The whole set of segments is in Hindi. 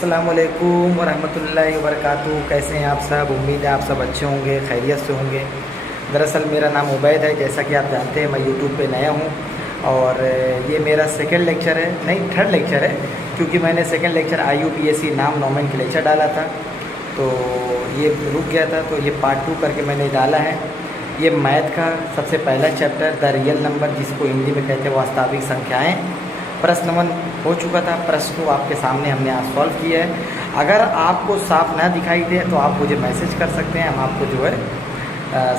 अस्सलामुअलैकुम वरहमतुल्लाहि वबरकातुहू। कैसे हैं आप सब? उम्मीद है आप सब अच्छे होंगे, खैरियत से होंगे। दरअसल मेरा नाम उबैद है, जैसा कि आप जानते हैं मैं यूट्यूब पे नया हूँ और ये मेरा सेकंड लेक्चर है, नहीं थर्ड लेक्चर है, क्योंकि मैंने सेकंड लेक्चर IUPAC नाम नोमेनक्लेचर डाला था तो ये रुक गया था, तो ये पार्ट 2 करके मैंने डाला है। ये मैथ का सबसे पहला चैप्टर द रियल नंबर, जिसको हिंदी में कहते हैं वास्तविक संख्याएँ। प्रश्न 1 हो चुका था, प्रश्न 2 आपके सामने हमने आज सॉल्व किया है। अगर आपको साफ ना दिखाई दे तो आप मुझे मैसेज कर सकते हैं, हम आपको जो है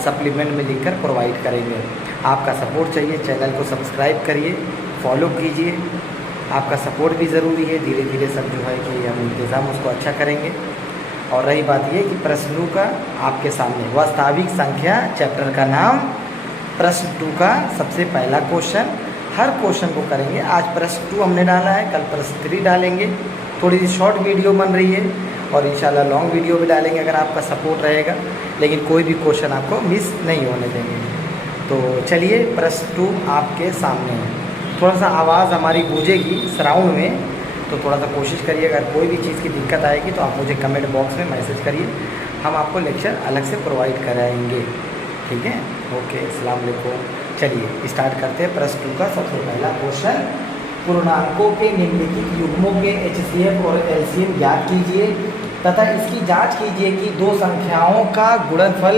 सप्लीमेंट में लिखकर प्रोवाइड करेंगे। आपका सपोर्ट चाहिए, चैनल को सब्सक्राइब करिए, फॉलो कीजिए, आपका सपोर्ट भी ज़रूरी है। धीरे धीरे सब जो है कि हम इंतज़ाम उसको अच्छा करेंगे। और रही बात ये कि प्रश्न 2 का आपके सामने वास्तविक संख्या चैप्टर का नाम, प्रश्न 2 का सबसे पहला क्वेश्चन, हर क्वेश्चन को करेंगे। आज प्रश्न 2 हमने डाला है, कल प्रश्न 3 डालेंगे। थोड़ी सी शॉर्ट वीडियो बन रही है और इंशाल्लाह लॉन्ग वीडियो भी डालेंगे अगर आपका सपोर्ट रहेगा, लेकिन कोई भी क्वेश्चन आपको मिस नहीं होने देंगे। तो चलिए प्रश्न 2 आपके सामने है। थोड़ा सा आवाज़ हमारी गूंजेगी सराउंड में, तो थोड़ा सा कोशिश करिए। अगर कोई भी चीज़ की दिक्कत आएगी तो आप मुझे कमेंट बॉक्स में मैसेज करिए, हम आपको लेक्चर अलग से प्रोवाइड कराएंगे, ठीक है? ओके, अस्सलाम वालेकुम। चलिए स्टार्ट करते हैं प्रश्न 2 का सबसे पहला क्वेश्चन। पूर्णांकों के निम्नलिखित युग्मों के HCF और LCM ज्ञात कीजिए तथा इसकी जांच कीजिए कि दो संख्याओं का गुणनफल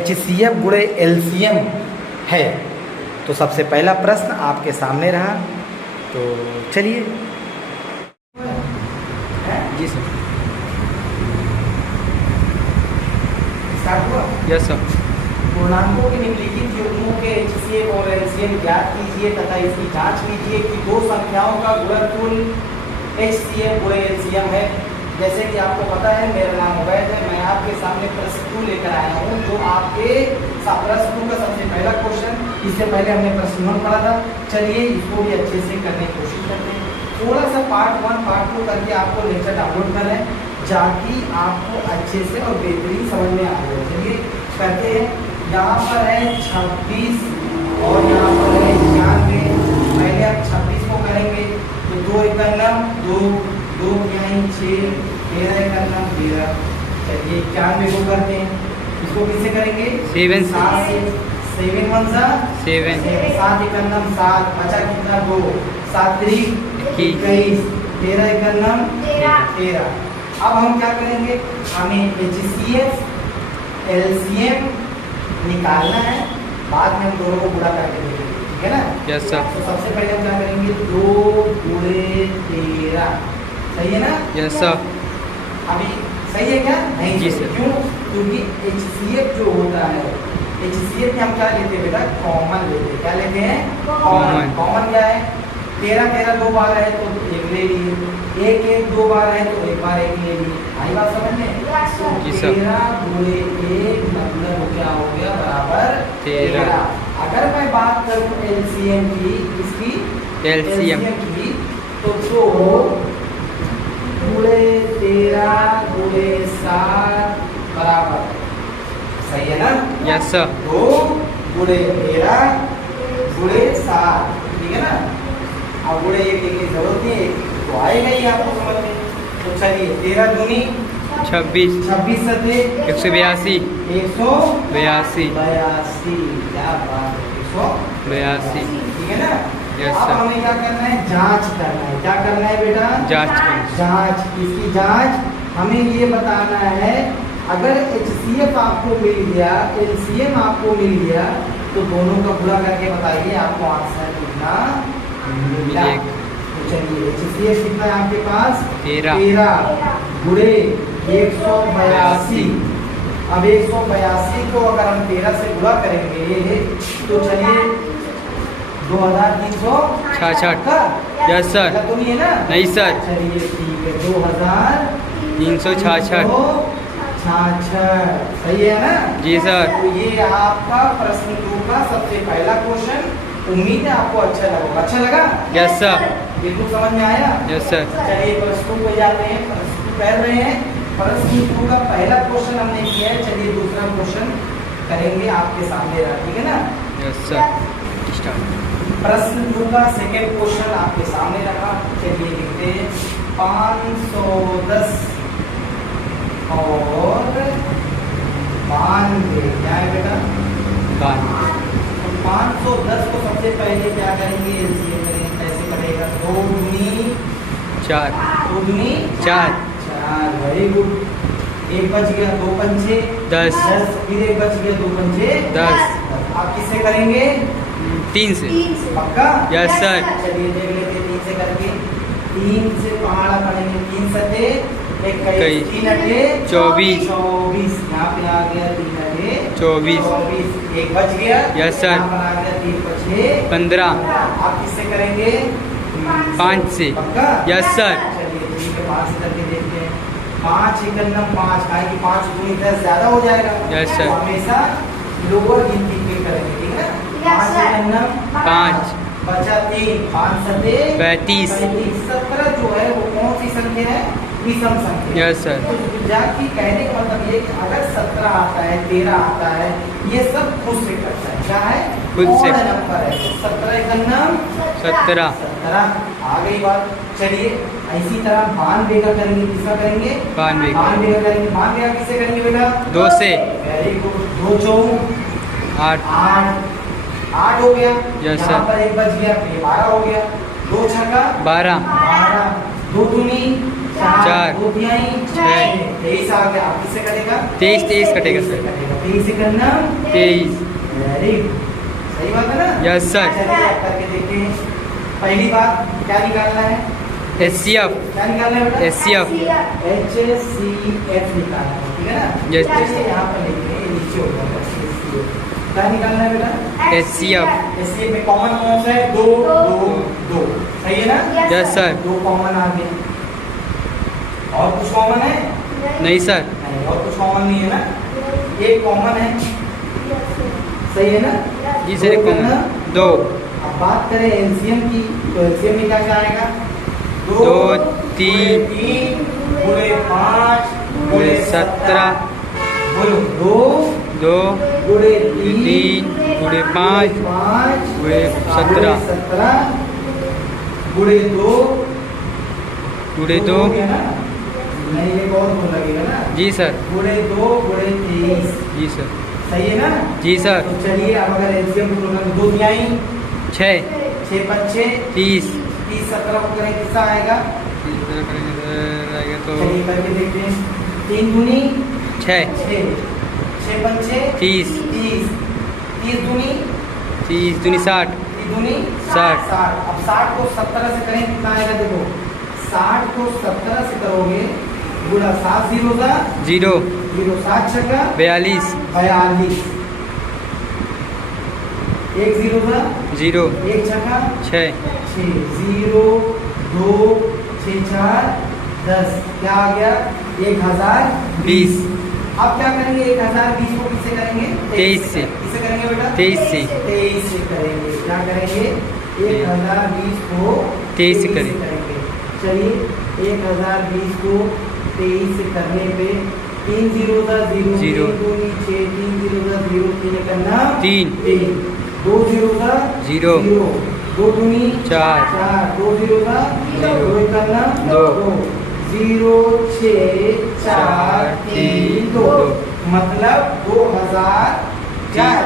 HCF गुणे LCM है। तो सबसे पहला प्रश्न आपके सामने रहा, तो चलिए। जी सर, स्टार्ट हुआ? Yes sir. पूर्णांकों के निम्नलिखित युग्मों के HCF और LCM ज्ञात कीजिए तथा इसकी जांच कीजिए कि दो संख्याओं का गुणनफल HCF गुणे LCM है। जैसे कि आपको पता है मेरा नाम उबैद है, मैं आपके सामने प्रश्न 2 लेकर आया हूँ, जो आपके प्रश्न 2 का सबसे पहला क्वेश्चन। इससे पहले हमने प्रश्न 1 पढ़ा था, चलिए इसको भी अच्छे से करने की कोशिश करते हैं। थोड़ा सा पार्ट 1 पार्ट 2 करके आपको लेक्चर डाउनलोड कर रहे हैं, ताकि आपको अच्छे से और बेहतरीन समझ में आ जाए। चलिए करते हैं। यहाँ पर है 26 और यहाँ पर है 91। पहले आप 26 को करेंगे तो 2 × 2, 2 × 6, 13 × 13। चलिए 91 को करते हैं, इसको किससे करेंगे? 7 से। 7 1 सा 7, 7 × 7, बचा कितना? 2, 7 3 21, 13 × 13। अब हम क्या करेंगे? हमें HCF LCM निकालना है, बाद में हम दोनों को गुणा करके देखेंगे, ठीक है ना? Yes sir. तो सबसे पहले हम क्या करेंगे? 2 × 13, सही है ना? Yes sir. अभी सही है क्या? नहीं जी सर। क्यों? क्योंकि HCF जो होता है, HCF में हम क्या लेते हैं बेटा? कॉमन लेते हैं। क्या लेते हैं? कॉमन। कॉमन क्या है? 13 13 2 बार है तो 1 ले लिए, 1 1 2 बार है तो 1 बार 1 ले लिए। आई बात समझ में? जी सर। 13 × 1 मतलब क्या हो गया? बराबर 13। अगर मैं बात करूं LCM की, इसकी LCM की, तो 2 × 13 × 7 बराबर, सही है ना? Yes sir. 2 × 13 × 7, ठीक है ना? अब गुणे एक की जरूरत नहीं है, तो आएगा ही आपको समझ में। तो चलिए 13 दूनी 26, 26 सते 182, 182, क्या बात है, 182, ठीक है ना? अब हमें क्या करना है? जांच करना है। क्या करना है बेटा? जांच। इसकी जांच हमें ये बताना है। अगर HCF आपको मिल गया, LCM आपको मिल गया, तो दोनों का गुणा करके बताइए आपको आंसर कितना मिला। तो चलिए HCF कितना है आपके पास? 13 गुणे 182। अब 182 को अगर हम 13 से गुणा करेंगे तो चलिए 2366 का। Yes sir. तो नहीं है ना? नहीं सर। चलिए ठीक है, 2366, सही है ना? जी सर। तो ये आपका प्रश्न 2 का सबसे पहला क्वेश्चन। उम्मीद है आपको अच्छा लगा। अच्छा लगा? Yes sir. बिल्कुल समझ में आया? Yes sir. चलिए प्रश्न 2 पे जाते हैं। प्रश्न 2 कर रहे हैं। प्रश्न 2 का पहला क्वेश्चन हमने किया है, चलिए दूसरा क्वेश्चन करेंगे आपके सामने रहा, ठीक है ना? Yes sir. प्रश्न 2 का सेकंड क्वेश्चन आपके सामने रखा, चलिए लिखते हैं। 510 और 92। क्या है बेटा? 510 को सबसे पहले क्या करेंगे? एलसीएम करेंगे। कैसे करेगा? 2 दूनी 4, 2 दूनी 4, 4। Very good. एक बच गया, 2 पंचे 10, फिर एक बच गया, 2 पंचे 10। आप किससे करेंगे? 3 से। पक्का? Yes sir. चलिए देख लेते 3 से करके। 3 से पहाड़ा पड़ेंगे। 3 सते 21, 3 अठे 24, 24। यहाँ पे आ गया 3 अठे 24। एक बच गया। Yes sir. यहाँ पर आ गया 3 बचे 15। आप किससे करेंगे? 5 से। पक्का? Yes sir. चलिए ठीक है, 5 से करके देखते हैं। 5 एकन्नम 5, आएगी 5 दूनी 10 ज्यादा हो जाएगा। Yes sir. तो हमेशा लोअर गिनती पे करेंगे, ठीक है? 5 एकन्नम 5, बचा 3, 5 सते 35। 17 जो है वो कौन सी संख्या है? विषम संख्या। Yes sir. तो विद्यार्थी कहने का मतलब ये कि अगर 17 आता है, 13 आता है, ये सब खुद से करता है। क्या है? खुद से। Odd नंबर है। 17 एकन्नम 17, 17 आ गई बात। चलिए इसी तरह 92 का करेंगे। किसका करेंगे? 92। 92 का करेंगे। 92 का किससे करेंगे बेटा? 2 से। Very good. 2 चौक 8, 8 हो गया। यस यहाँ सर। पर एक बच गया, ये 12 हो गया। 2 छक्का 12, 12, 2 दूनी 4, चार, 2 तिहाई 6, 23 आ गया। आप किससे करेगा? 23 कटेगा सर। 23 से करना 23। Very good. सही बात है ना? Yes sir. चलिए आप करके देखते हैं। पहली बात क्या निकालना है? HCF, क्या निकालना है बेटा? HCF। HCF निकालना है, ठीक है ना? Yes, yes. चलिए यहाँ पर लिखते हैं, ये नीचे हो जाएगा। HCF क्या निकालना है बेटा? HCF। HCF में कॉमन कौन सा है? 2 2 2। सही है ना? Yes sir. 2 कॉमन आ गए। और कुछ कॉमन है? नहीं सर। नहीं, और कुछ कॉमन नहीं है ना? एक कॉमन है। सही है ना? जी सर। दो करना। 2, अब बात करें एलसीएम की, तो एलसीएम में क्या क्या आएगा? 2, 3, गुणे 5 गुणे 17, 2 2, गुणे 3, गुणे 5, 5 गुणे 17, 17 गुणे 2 गुणे 2। नहीं, ये बहुत गुण लगेगा ना? जी सर। गुणे 2 गुणे 23। जी सर। सही है ना? जी सर। तो चलिए अब अगर एलसीएम को 2 तिहाई 6, 6 पंचे 30। 30 17 को करें कितना आएगा? आएगा तो चलिए करके देखते हैं। 3 दूनी 6, 6 पंचे 30, 30 30 दूनी 30 दूनी 60, 30 दूनी 60। 60। अब 60 को 17 से करें कितना आएगा? देखो 60 को 17 से करोगे गुणा 7 0 का 0, 0 7 छक्का 42, 42। 1 0 का 0, 1 छक्का 6, 6 0 2 6 4 10। क्या आ गया? 1020। अब क्या करेंगे? 1020 को किससे करेंगे? 23 से। किससे करेंगे बेटा? 23 से। 23 से करेंगे। क्या करेंगे? 1020 को 23 से करेंगे। चलिए 1020 को 23 से करने पे 3 0 का 0 0, 6 3 0 का 0 3 करना 3, 2 0 का 0, 2 दूनी 4, 2 0 का 2 करना 2, 0 6 4 3 2। मतलब 2000 क्या है?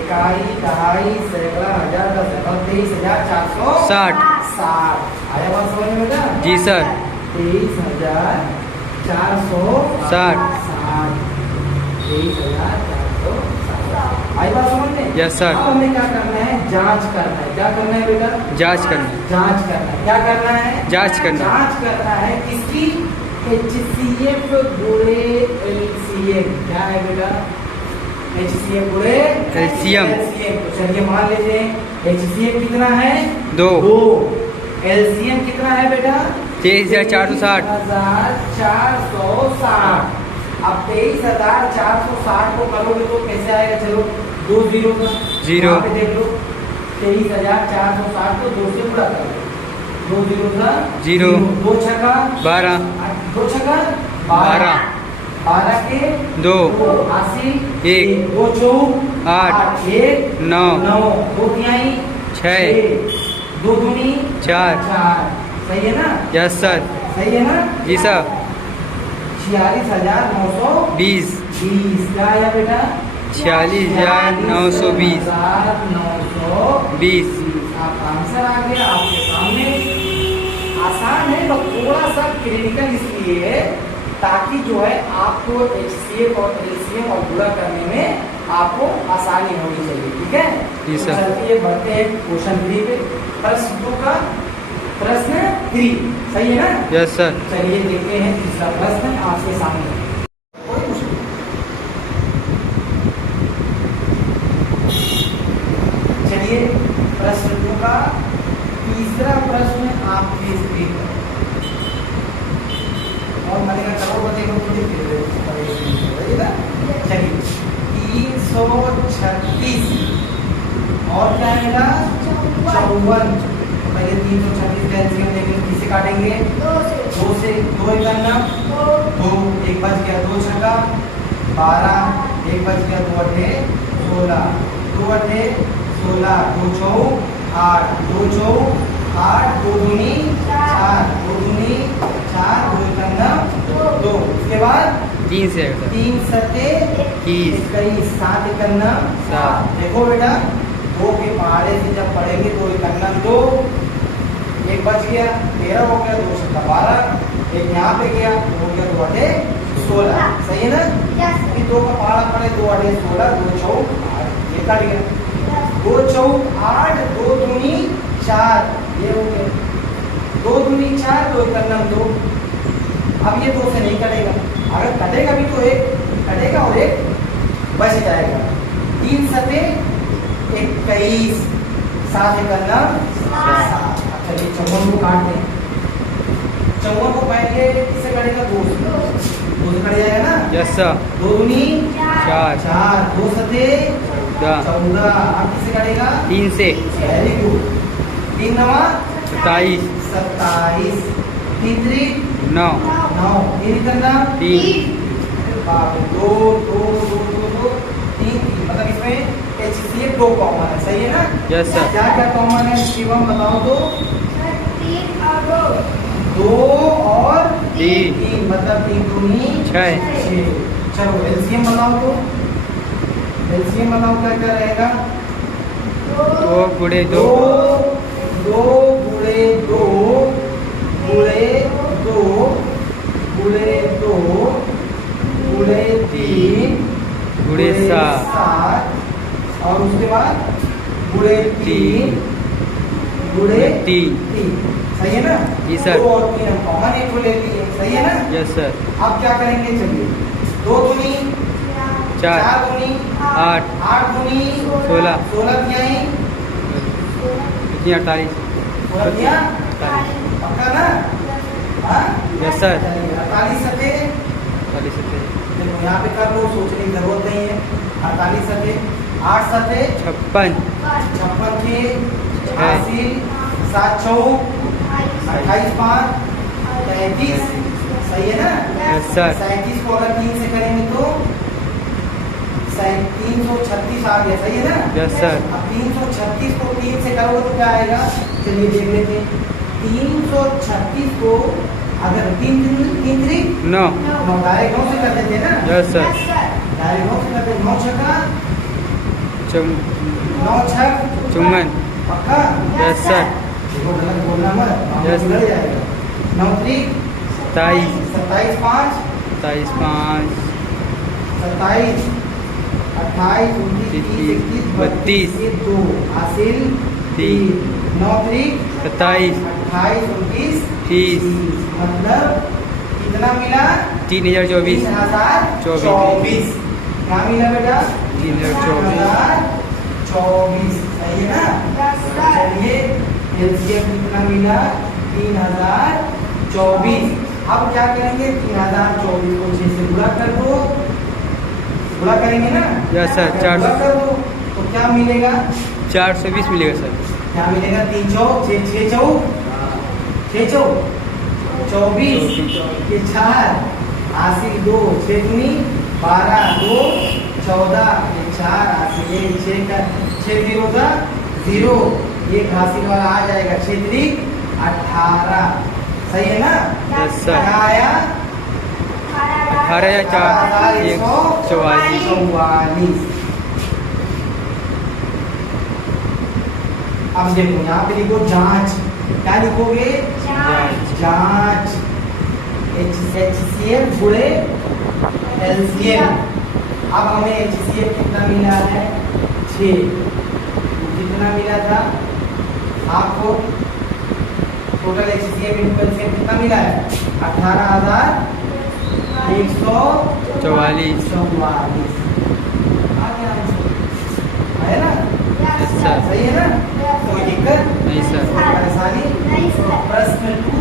इकाई दहाई सैकड़ा हजार का सैकड़ा 23,460। 60। आया बात समझ में बेटा? जी सर। 23,460। 23,460 आई बात समझ में? Yes sir. अब हमें क्या करना है? जांच करना है। क्या करना है बेटा? जांच करना। जांच करना है। क्या करना है? जांच करना। जांच करना है किसकी? HCF गुणे LCM। क्या है बेटा? HCF गुणे LCM। तो चलिए मान लेते हैं HCF कितना है? 2, LCM कितना है बेटा? 23,460। 23,460। अब 23,460 को करोगे तो कैसे आएगा? चलो 2 0 का 0, यहाँ पे देख लो 23,460 को 2 से गुणा कर लो। 2 0 का 0, 2 छक्का 12, 2 छक्का 12, 12 के 2, 80 1, 2 चौक 8, 1 9, 9 2 तिहाई 6, 2 दूनी 4। 4। सही है ना? Yes sir. सही है ना? जी सर। 46,920 क्या आया बेटा? 46,920 20। आपका आंसर आ गया आपके सामने। आसान है तो थोड़ा सा क्रिटिकल इसलिए है ताकि जो है आपको HCF और LCM और गुणा करने में आपको आसानी होनी चाहिए। ठीक है जी सर। चलिए बढ़ते हैं क्वेश्चन 3 पे। प्रश्न 2 का प्रश्न 3 सही है ना? Yes sir. चलिए देखते हैं तीसरा प्रश्न आपके सामने। कोई मुश्किल चलिए प्रश्न 2 का तीसरा प्रश्न आपके स्क्रीन पर और मैंने कहा करोड़पति को खुद ही फिर देगा। चलिए 336 और क्या आएगा? 54। पहले 336 का एलसीएम लेंगे, किसे काटेंगे? 2 से। 2 एकम 2, एक बच गया 2 छक्का 12, एक बच गया 2 अठे 16, 2 अठे 16, 2 चौक 8, 2 चौक 8, 2 दूनी 4, 2 दूनी 4, 2 एकम 2। उसके बाद 3 से 3 सते 21, 7 एकम 7। देखो बेटा 2 के पहाड़े से जब पढ़ेंगे 2 एकम 2, एक बच गया 13 हो गया, 2 छक्का 12, एक यहाँ पे गया हो गया 2 अठे 16। सही है ना? 2 का पहाड़ा पड़े 2 अठे 16, 2 चौक 8 ये कट गया। 2 चौक 8, 2 दूनी 4 ये हो गया। 2 दूनी 4, 2 एकम 2। अब ये 2 से नहीं कटेगा, अगर कटेगा भी तो एक कटेगा और एक बच जाएगा। 3 सते 21, 7 एकम 7। चलिए 54 को काट दें। 54 को पहले किससे कटेगा? 2 से। 2 से कट जाएगा ना? Yes sir. 2 दूनी 4, 4, 2 सते 14। अब किससे कटेगा? 3 से वेरी गुड। 3 नवा 27, 27, 3 त्रिक 9, 9, 3 करना 3। 2 2 2 2 2 3 मतलब इसमें HCF 2 कॉमन है। सही है ना? Yes sir. क्या क्या कॉमन है शिवम बताओ तो? 2 और 3 मतलब 3 दूनी 6। चलो एलसीएम बताओ तो? एलसीएम बताओ क्या क्या रहेगा? 2 गुणे 2 2 गुणे 2 गुणे 2 गुणे 2 गुणे 3 गुणे 7 और उसके बाद गुणे 3 गुणे 3। सही है ना? जी सर। 2 और 3 हम कॉमन एक को ले लिए। सही है ना? Yes sir. अब क्या करेंगे? चलिए 2 दूनी 4, 4 दूनी 8, 8 दूनी 16, 16 दिया ही 48, 16 दिया पक्का ना? हाँ यस सर। 48 सते 48 से देखो यहाँ पे कर लो, सोचने की जरूरत नहीं है। 48 सते 8 सते 56, 56 के 80 7 चौक 28 5 33। सही है ना? Yes sir. 37 को अगर 3 से करेंगे तो 336 आ गया। सही है ना? Yes sir. अब 336 को 3 से करोगे तो क्या आएगा? चलिए देख लेते हैं। 336 को अगर 3 3 9, डायरेक्ट 9 से कर देते हैं ना? Yes sir. डायरेक्ट 9 से करते हैं। 9 छक्का 9 छक 54, पक्का? Yes sir. देखो गलत बोलना मत, Yes. लड़ जाएगा। 9 त्रिक 27, 27 5 27, 5, 27 28 29 30 31 32 2 हासिल 3 9 त्रिक 27, 28 29 30, मतलब कितना मिला? 3024, 3024। क्या मिला बेटा? 3024, 3024। सही है ना? चलिए एलसीएम कितना मिला? 3024। अब क्या करेंगे? 3024 को 6 से गुणा कर दो। गुणा करेंगे ना? Yes sir. अगर गुणा कर दो तो क्या मिलेगा? 420 मिलेगा सर। क्या मिलेगा? 3 चौक 6 चौक 6 चौक 24 ये 4 हासिल 2 6 दूनी 12 2 14 ये 4 हासिल 1 6 का 6 0 का 0 एक हासिल वाला आ जाएगा। 6 3 18। सही है ना? Yes sir. क्या आया? 18,144। अब देखो यहाँ पे लिखो जांच। क्या लिखोगे? जांच। HCF गुणे LCM। अब हमें HCF कितना मिला है? 6। कितना मिला था आपको? टोटल HCF इंटू LCM कितना मिला है? 18,144। है ना? Yes sir. सही है ना? कोई दिक्कत? नहीं सर। परेशानी? प्रश्न 2